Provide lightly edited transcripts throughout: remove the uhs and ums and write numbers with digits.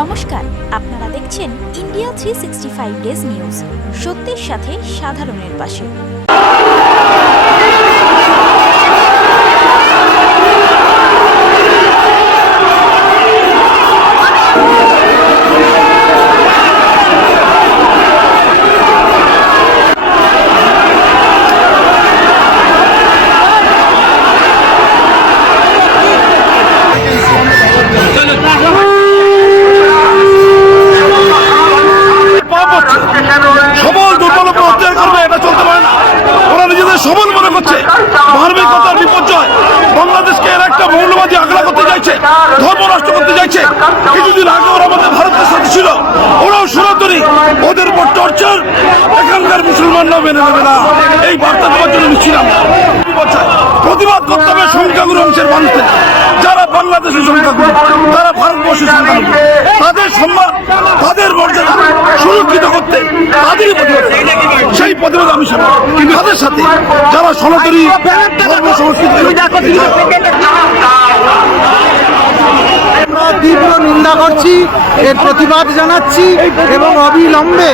নমস্কার, আপনারা দেখছেন ইন্ডিয়া 365 ডেজ নিউজ। সত্যের সাথে সাধারণের পাশে। সবল দুর্বল অত্যাচার করবে, এটা চলতে পারে না। ওরা নিজেদের সবল মনে করছে, মানবিকতার বিপর্যয়। বাংলাদেশকে এর একটা মৌলবাদী আগলা করতে চাইছে, ধর্ম নষ্ট করতে চাইছে। কিছুদিন আগে ওরা আমাদের ভারতের সাথে ছিল, ওরাও সনাতনী, ওদের উপর টর্চার এখানকার মুসলমানরাও মেনে নেবে না। এই বার্তা দেওয়ার জন্য মিছিল আমরা প্রতিবাদ করতে হবে সংখ্যাগুরু অংশের মানুষদের। যারা বাংলাদেশের সংখ্যাগুরু, তারা ভারতবর্ষের সংখ্যাগুরু, তাদের সম্মান, তাদের মর্যাদা সুরক্ষিত করতে তাদেরই প্রতিবাদ, সেই প্রতিবাদ আমি সামনে। কিন্তু তাদের সাথে যারা সনাতনী ধর্ম সংস্কৃতি তীব্র নিন্দা করছি, এর প্রতিবাদ জানাচ্ছি এবং অবিলম্বে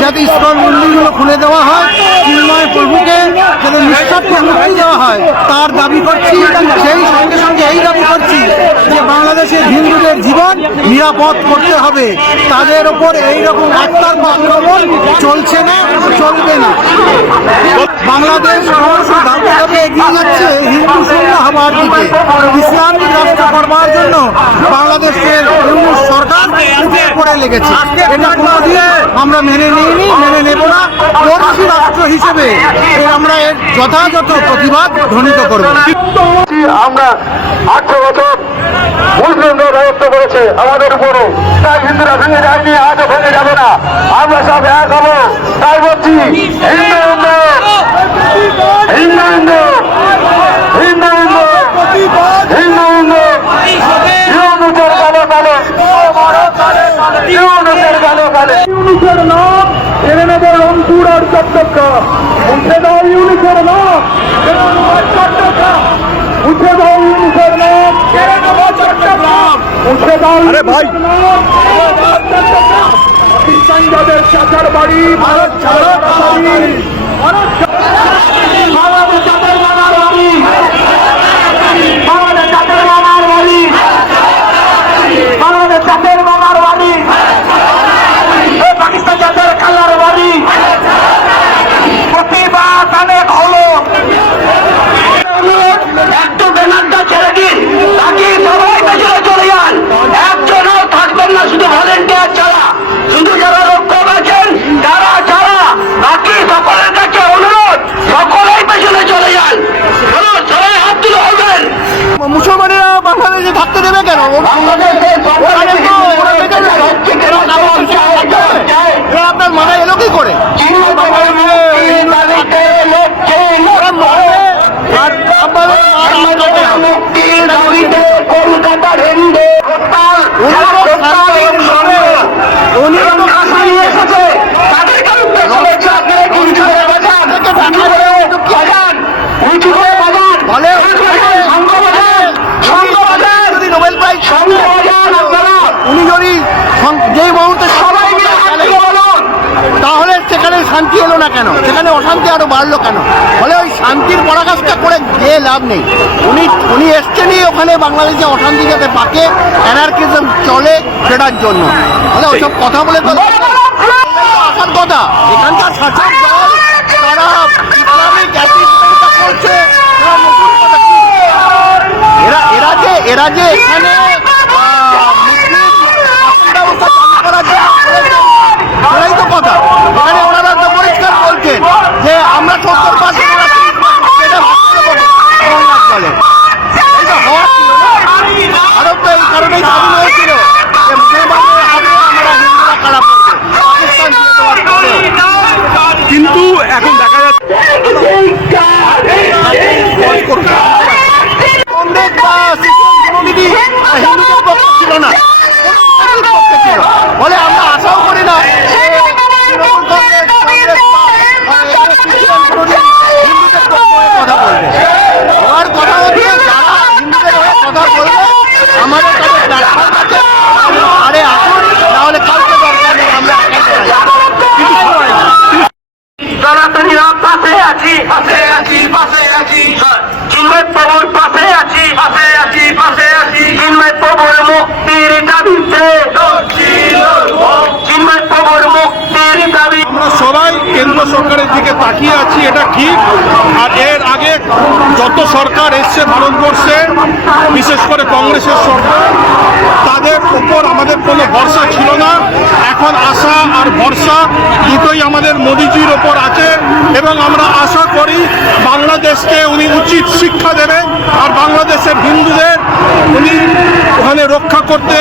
যাতে ইসকন মন্দিরগুলো খুলে দেওয়া হয়, চিন্ময় প্রভুকে যাতে নিঃস্বার্থ মুক্তি দেওয়া হয় তার দাবি করছি। সেই সঙ্গে সঙ্গে এই দাবি করছি যে বাংলাদেশের হিন্দুদের জীবন নিরাপদ করতে হবে। তাদের ওপর এইরকম একতরফা আক্রমণ চলছে না, চলবে না। বাংলাদেশ ক্রমশ ধাপে এগিয়ে যাচ্ছে হিন্দু শূন্য হওয়ার দিকে। ইসলামিক রাষ্ট্র করবার জন্য বাংলাদেশের সরকার করে লেগেছে। এটা কোনোদিন আমরা মেনে নিইনি, মেনে নেব না। পড়শি রাষ্ট্র হিসেবে আমরা এর যথাযথ প্রতিবাদ ধ্বনিত করব। আমরা 18 বছর মুসলিমরা রাজত্ব করেছে আমাদের উপরে, তাই হিন্দুরা ভেঙে যায়নি, আজও ভেঙে যাবে না। আমরা সব এক হবো, তাই বলছি হিন্দু হিন্দু হিন্দু হিন্দু হিন্দু হিন্দু হিন্দু হিন্দু ইউনুসের কালো কালো ইউনুসের কালো কালো ইউনুসের নাম এনে নেবে অঙ্কুর আর চট্টগ্রাম। মুছে দাও ইউনুসের নাম, মুছে দাও ইউনুসের নাম, মুছে দাও। আরে ভাই, পাকিস্তান যাদের চাচার বাড়ি, ভারত ছাড়ো বাড়ি, ভারত চাচার মামার বাড়ি, ভারত চাচার মামার বাড়ি, ভারত চাচার মামার বাড়ি, পাকিস্তান চাচার খালার বাড়ি। প্রতিবাদ অনেক হলো, একটু ব্যানারটা ছেড়ে দিন, তাকে সবাই পেছনে চলে যান। একজনও থাকবেন না, শুধু ভলেন্টিয়ার ছাড়া, শুধু যারা রক্ষক আছেন তারা ছাড়া বাকি সকলের কাছে অনুরোধ, সকলেই পেছনে চলে যান। সবাই হাত তুলে হবেন। মুসলমানেরা বাংলাদেশে থাকতে দেবে কেন? আপনার মাথায় এলো কি করে? কলকাতার হিন্দু উনি যদি যেই মুহূর্তে সবাই তাহলে সেখানে শান্তি এলো না কেন? সেখানে অশান্তি আরো বাড়লো কেন? ফলে ওই শান্তির পরাকাষ্ঠা করে যে লাভ নেই। উনি এসছেনই ওখানে বাংলাদেশে অশান্তি যাতে পাকে, অ্যানার্কিজম চলে, সেটার জন্য। তাহলে ওইসব কথা বলে তো আসার কথা। এখানকার শাসক দল তারা ইসলামিক অ্যাটিটিউডটা করছে, এরা যে এখানে সেটাই তো কথা। এখানে ওনারা তো পরিষ্কার বলছেন যে আমরা 70% ভারত তো এই কারণেই স্বাধীন হয়েছিল যে মুসলমানদের হাতে আমরা হিন্দুরা কারা পড়বে, পাকিস্তান দিয়ে দেওয়ার পরে। কিন্তু এখন দেখা যাচ্ছে পন্ডিত বা শিক্ষক কোনোদিনই হিন্দুদের পক্ষ ছিল না। দাবিতে চিন্ময় প্রভুর মুক্তির দাবি। আমরা সবাই কেন্দ্র সরকারের দিকে তাকিয়ে আছি, এটা ঠিক। আর এর আগে যত সরকার এসছে ভারতবর্ষে, বিশেষ করে কংগ্রেসের সরকার, তাদের উপর আমাদের কোনো ভরসা ছিল না। এখন আশা আর ভরসা দুটোই আমাদের মোদিজির ওপর আছে এবং আমরা আশা করি বাংলাদেশকে উনি উচিত শিক্ষা দেবেন আর বাংলাদেশের হিন্দুদের উনি ওখানে রক্ষা করতে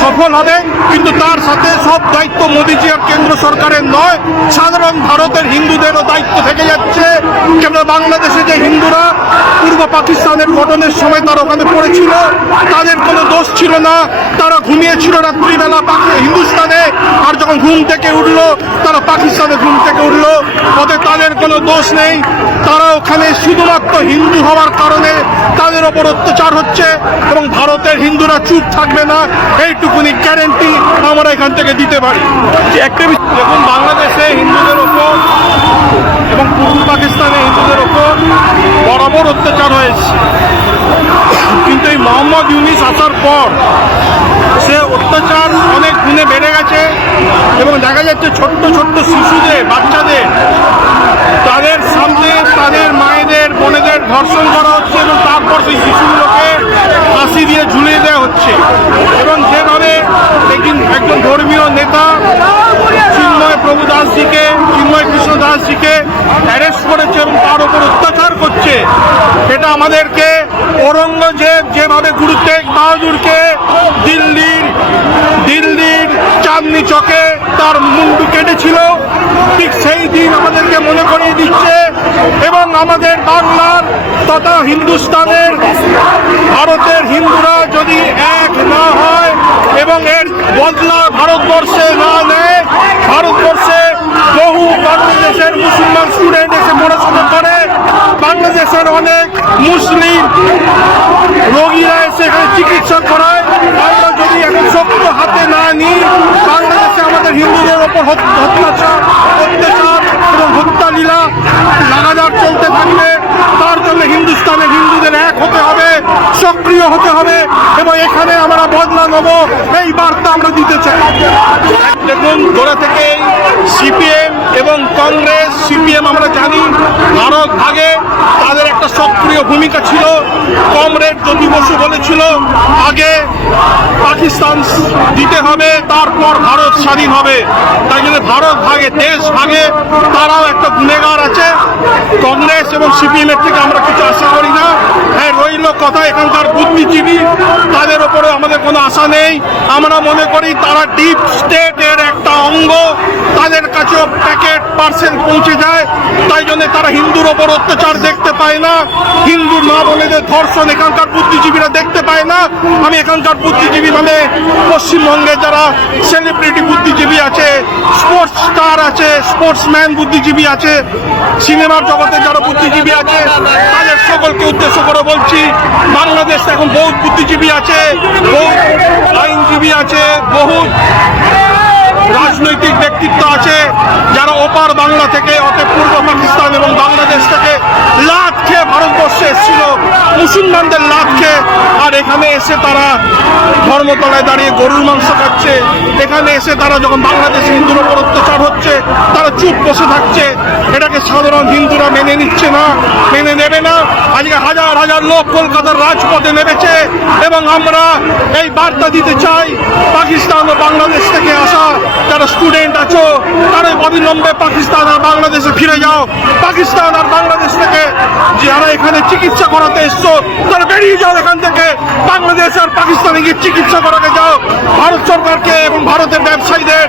সফল হবেন। কিন্তু তার সাথে সব দায়িত্ব মোদিজি আর কেন্দ্র সরকারের নয়, সাধারণ ভারতের হিন্দুদেরও দায়িত্ব থেকে যাচ্ছে। কেন বাংলাদেশে যে হিন্দুরা পূর্ব পাকিস্তানের গঠনের সময় তারা ওখানে পড়েছিল, তাদের কোনো দোষ ছিল না, তারা ঘুমিয়েছিল রাত্রিবেলা হিন্দুস্তানে, আর যখন ঘুম থেকে উঠলো তারা পাকিস্তানে ঘুম থেকে উঠলো, ওদের তাদের কোনো দোষ নেই। তারা ওখানে শুধুমাত্র হিন্দু হওয়ার কারণে তাদের ওপর অত্যাচার হচ্ছে এবং ভারতের হিন্দুরা চুপ থাকবে না, এইটুকুনি গ্যারেন্টি আমরা এখান থেকে দিতে পারি। যে একটা দেখুন, বাংলাদেশে হিন্দুদের ওপর এবং পূর্ব পাকিস্তানে হিন্দুদের ওপর বরাবর অত্যাচার হয়েছে, কিন্তু এই মোহাম্মদ ইউনিস আসার পর সে অত্যাচার অনেক গুণে বেড়ে গেছে এবং দেখা যাচ্ছে ছোট্ট ছোট্ট শিশুদের, বাচ্চাদের, তাদের সামনে তাদের মায়েদের, বোনেদের ধর্ষণ করা হচ্ছে এবং তারপর সেই শিশুগুলোকে ফাঁসি দিয়ে ঝুলিয়ে দেওয়া হচ্ছে। এবং যেভাবে একজন ধর্মীয় নেতা চিন্ময় প্রভু দাসজিকে, চিন্ময় কৃষ্ণ দাসজিকে অ্যারেস্ট করেছে এবং তার উপর অত্যাচার করছে, এটা আমাদেরকে ঔরঙ্গজেব যেভাবে গুরু তেগ বাহাদুরকে দিল্লির চাঁদনি চকে তার মুন্ডু কেটেছিল, ঠিক সেই দিন আমাদেরকে মনে করিয়ে দিচ্ছে। এবং আমাদের বাংলার তথা হিন্দুস্তানের, ভারতের হিন্দুরা যদি এক না হয় এবং এর বদলা ভারতবর্ষে না নেয়, ভারতবর্ষে বহু বাংলাদেশের মুসলমান স্টুডেন্ট এসে পড়াশোনা করে, বাংলাদেশের অনেক মুসলিম রোগীরা এসে এখানে চিকিৎসা করায়। আমরা যদি এখন শক্ত হাতে না নিই, বাংলাদেশে আমাদের হিন্দুদের ওপর অত্যাচার এবং হত্যালীলা লাগাতার চলতে থাকবে। তার জন্য হিন্দুস্তানের হিন্দুদের এক হতে হবে, সক্রিয় হতে হবে এবং এখানে আমরা বদলা নেব, এই বার্তা আমরা দিতে চাই। দেখুন, গোড়া থেকে সিপিএম এবং কংগ্রেস, সিপিএম আমরা জানি ভারত ভাগে তাদের একটা সক্রিয় ভূমিকা ছিল। কমরেড জ্যোতি বসু বলেছিল আগে পাকিস্তান দিতে হবে, তারপর ভারত স্বাধীন হবে। তাই জন্য ভারত ভাগে, দেশ ভাগে তারাও একটা গুণেগার আছে। কংগ্রেস এবং সিপিএম এর থেকে আমরা কিছু আশা করি না। হ্যাঁ, রইল কথা এখানকার বুদ্ধিজীবী, তাদের ওপরে আমাদের কোনো আশা নেই। আমরা মনে করি তারা ডিপ স্টেটের একটা অঙ্গ, তাদের কাছেও প্যাকেট পার্সেল পৌঁছে যায়। তাই জন্য তারা হিন্দুর ওপর অত্যাচার দেখতে পায় না, হিন্দু মা বোনেদের ধর্ষণ এখানকার বুদ্ধিজীবীরা দেখতে পায় না। আমি এখানকার বুদ্ধিজীবী মানে পশ্চিমবঙ্গে যারা সেলিব্রিটি বুদ্ধিজীবী আছে, স্পোর্টস স্টার আছে, স্পোর্টসম্যান বুদ্ধিজীবী আছে, সিনেমার জগতে যারা বুদ্ধিজীবী আছে, তাদের সকলকে উদ্দেশ্য করে বলছি, বাংলাদেশে এখন বহু বুদ্ধিজীবী আছে, বহু আইনজীবী আছে, বহু রাজনৈতিক ব্যক্তিত্ব আছে যারা ওপার বাংলা থেকে, অর্থাৎ পূর্ব পাকিস্তান এবং বাংলাদেশ থেকে লাট খেয়ে ভারতবর্ষে এসেছিল, মুসলমানদের লাট খেয়ে, আর এখানে এসে তারা ধর্মতলায় দাঁড়িয়ে গরুর মাংস খাচ্ছে। এখানে এসে তারা যখন বাংলাদেশে হিন্দুর ওপর অত্যাচার হচ্ছে তারা চুপ বসে থাকছে। এটাকে সাধারণ হিন্দুরা মেনে নিচ্ছে না, মেনে নেবে না। আজকে হাজার হাজার লোক কলকাতার রাজপথে নেমেছে এবং আমরা এই বার্তা দিতে চাই, পাকিস্তান ও বাংলাদেশ থেকে আসা যারা স্টুডেন্ট আছো তারা অবিলম্বে পাকিস্তান আর বাংলাদেশে ফিরে যাও। পাকিস্তান আর বাংলাদেশ থেকে যারা এখানে চিকিৎসা করাতে এসছো তারা বেরিয়ে যাও এখান থেকে, বাংলাদেশ আর পাকিস্তানে গিয়ে চিকিৎসা করাতে যাও। ভারত সরকারকে এবং ভারতের ব্যবসায়ীদের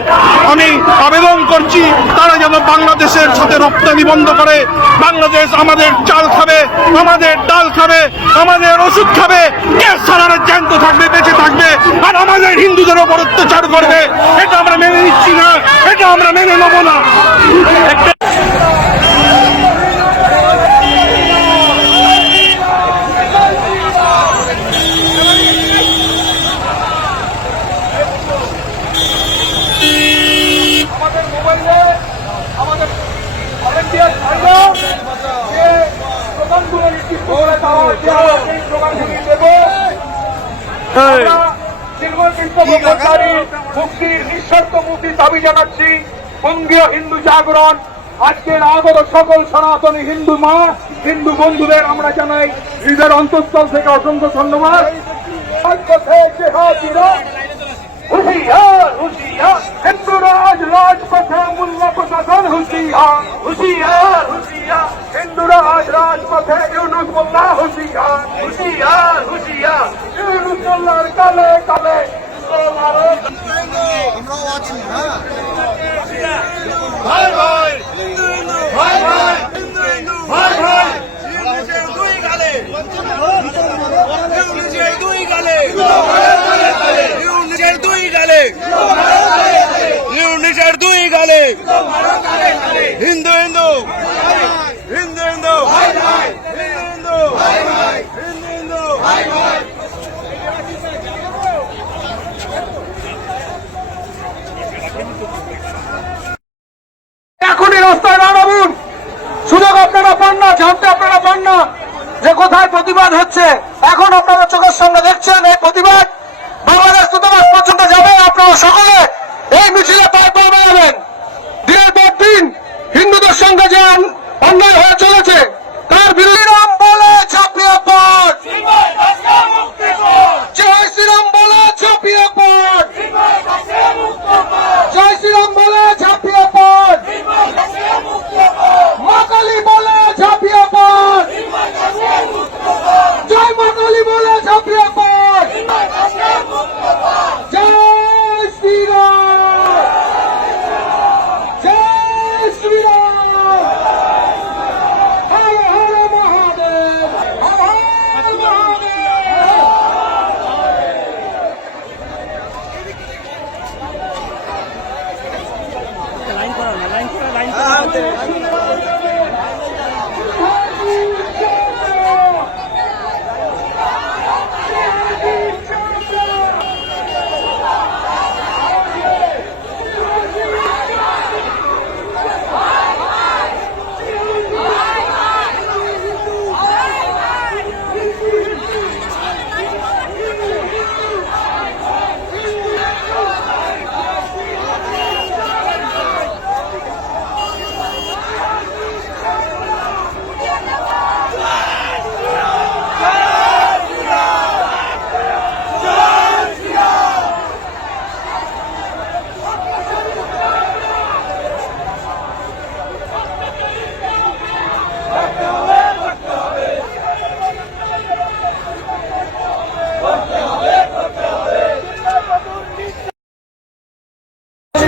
আমি আবেদন করছি তারা যেন বাংলাদেশের সাথে রপ্তানি বন্ধ করে। বাংলাদেশ আমাদের চাল খাবে, আমাদের ডাল খাবে, আমাদের ওষুধ খাবে, গ্যাস ছাড়ানো জ্যান্ত থাকবে, বেঁচে থাকবে, আর আমাদের হিন্দুদের ওপর অত্যাচার করবে। এটা আমরা মেনে নিচ্ছি না, এটা আমরা মেনে নেবো না। আমরা বঙ্গোপসাগরীর মুক্তির নিঃশর্ত মুক্তির দাবি জানাচ্ছি। বঙ্গীয় হিন্দু জাগরণ আজকের আগত সকল সনাতনী হিন্দু মা হিন্দু বন্ধুদের আমরা জানাই হৃদয়ের অন্তঃস্থল থেকে অসংখ্য ধন্যবাদ। হুশিয়ার হুশিয়ার হিন্দুরা আজ রাজপথে, মোল্লা প্রশাসন হুশিয়ার হুশিয়ার হুশিয়ার হিন্দুরা আজ রাজপথে, ইউনুস মোল্লা হুশিয়ার হুশিয়ার হুশিয়ার ইউনুস মোল্লার কালে কালে ভাই ভাই ভাই ভাই ভাই ভাই ইউনুসের দুই গালে ইউনুসের দুই গালে ইউনুসের দুই গালে ইউনুসের দুই গালে হিন্দু হিন্দু হিন্দু হিন্দু হিন্দু হিন্দু হিন্দু এখনই রাস্তায় দাঁড়াবুন। সুযোগ আপনারা পান না, জানতে আপনারা পান না যে কোথায় প্রতিবাদ হচ্ছে। এখন আপনারা চোখের সামনে দেখছেন এই প্রতিবাদ বাংলাদেশ দূতাবাস পর্যন্ত যাবে। আপনারা সকলে এই মিছিলে পায়ে পায়ে বেড়াবেন। দিনের পর দিন হিন্দুদের সঙ্গে যে অন্যায় হয়ে চলেছে তার বিরুদ্ধে রাম বলে ঝাঁপিয়ে পড়, জয় শ্রীরাম বলে ঝাঁপিয়ে পড়, জয় শ্রীরাম বলে ঝাঁপিয়ে পড়, মা কালী বলে ঝাঁপিয়ে পড়, জয় মা কালী বলে ঝাঁপিয়ে পড়, জয় শ্রীরাম, জয় শ্রীরাম, হর হর মহাদেব, হর হর মহাদেব।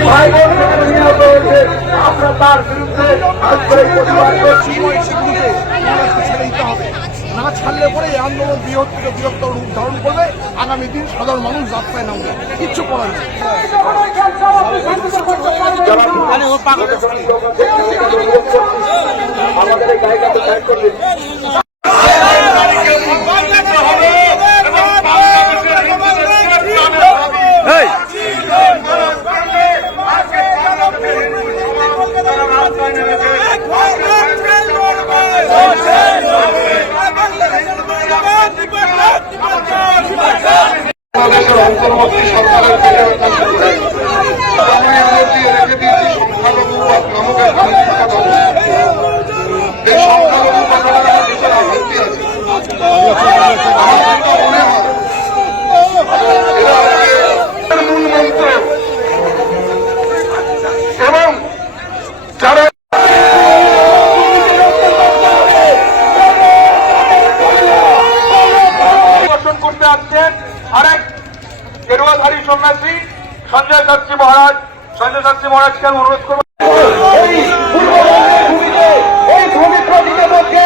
ভাই বোন সেখানে নিহত হয়েছে। আমরা তার বিরুদ্ধে আজকের এই প্রতিবাদ করছি। না ছাড়লে পরে এই আন্দোলন বৃহৎ থেকে বৃহত্তর রূপ ধারণ করবে। আগামী দিন সাধারণ মানুষ রাস্তায় নামবে, কিচ্ছু করার নেই। আমাদের এই জায়গাতে ত্যাগ করবে। বাংলাদেশের অন্তর্বর্তী সরকারের রেখে দিয়েছি সংখ্যালঘু নামক এক সংখ্যা এই সংখ্যালঘু কথাটা দেশের আহ্বানটি আছে। আমার তো মনে হয় এরা আজকে মূল মন্ত্র এবং যারা করতে আসছেন আরেক গেরুয়াধারী সন্ন্যাসী সঞ্জয় শাস্ত্রী মহারাজ। সঞ্জয় শাস্ত্রী মহারাজকে আমি অনুরোধ করব এই পবিত্র দিকের মধ্যে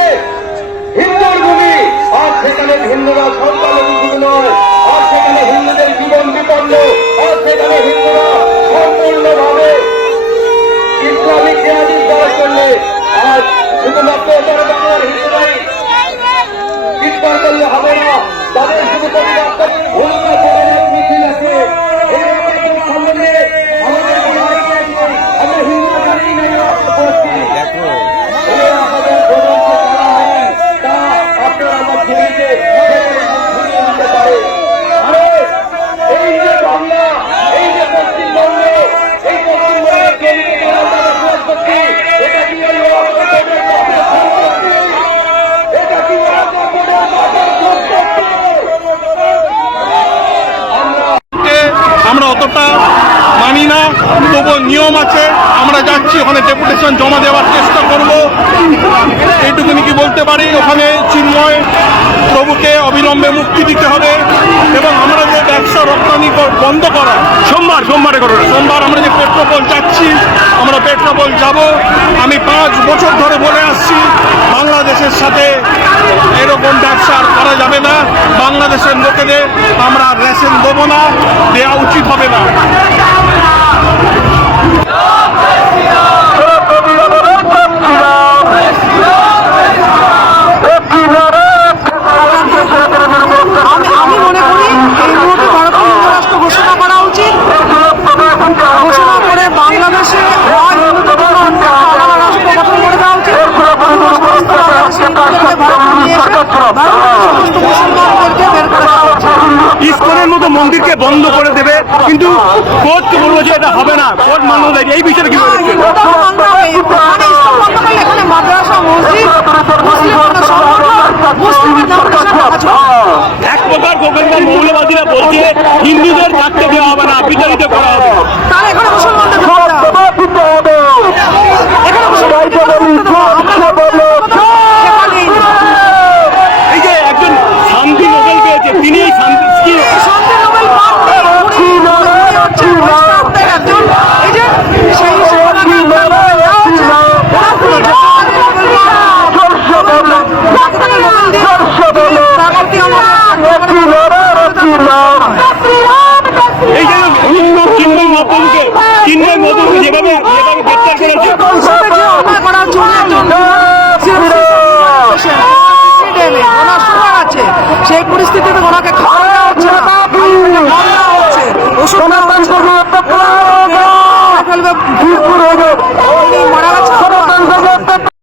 হিন্দুর ভূমি, আর সেখানে হিন্দুরা সংখ্যালঘু নয়, আর সেখানে হিন্দুদের জীবন বিপন্ন, আর সেখানে হিন্দুরা সম্পূর্ণভাবে ইসলামিক জ্ঞানী করার জন্য আজ শুধুমাত্র বাংলার হিন্দুরাই চিৎকার করলে হবে না। তাদের শুধু প্রতিবাদ ভূমিকা প্রদানের মিছিল আছে। আমরা হিন্দু জানি না করছি তা আপনারা আমার ছবিতে পারে। এই যে বাংলা মানি না, তবুও নিয়ম আছে, আমরা যাচ্ছি ওখানে ডেপুটেশন জমা দেওয়ার চেষ্টা করব। এইটুকুনি কি বলতে পারি, ওখানে চিন্ময় প্রভুকে অবিলম্বে মুক্তি দিতে হবে এবং আমরা যে ব্যবসা রপ্তানি বন্ধ করা সোমবার আমরা যে পেট্রোপল যাচ্ছি, আমরা পেট্রোপল যাব। আমি 5 বছর ধরে বলে আসছি বাংলাদেশের সাথে এরকম ব্যবসা আর করা যাবে না। বাংলাদেশের লোকেদের আমরা রেশন দেবো না, দেওয়া উচিত হবে না। আমি মনে করি এই মুহূর্তে ভারতীয় হিন্দু রাষ্ট্র ঘোষণা করা উচিত। ঘোষণা করে বাংলাদেশে আলাদা রাষ্ট্র গঠন করে দেওয়া উচিত। সমস্ত মুসলমানদেরকে বের করে দেওয়া উচিত। ইসকনের মতো মন্দিরকে বন্ধ করে দেবে, কিন্তু কোর্ট বলবো যে এটা হবে না। কোর্ট মানব দেয়, এই বিষয়টা কি বলছে? এখানে মাদ্রাসা, মসজিদ, মুসলিম সংগঠন, মুসলিমের এক প্রকার গোপেন্দ্র মৌলবাদীরা বলছে হিন্দুদের থাকতে দেওয়া হবে না, বিতাড়িত করা হবে। তাহলে এখানে মুসলমানদের থাকতে হবে। এখানে মুসলমানদের এই যে একজন শান্তি নোবেল পেয়েছে, তিনি এই শান্তি শান্তি নোবেল পাননি, উনি হচ্ছে বৈষ্ণবদের একজন এজেন্ট। সেই হিসেবে ওনাকে নোবেল দেওয়া হচ্ছে। এই যে চিন্ময় মহাপ্রভুকে যেভাবে গ্রেপ্তার করেছে, যে অন্যায় করার জন্য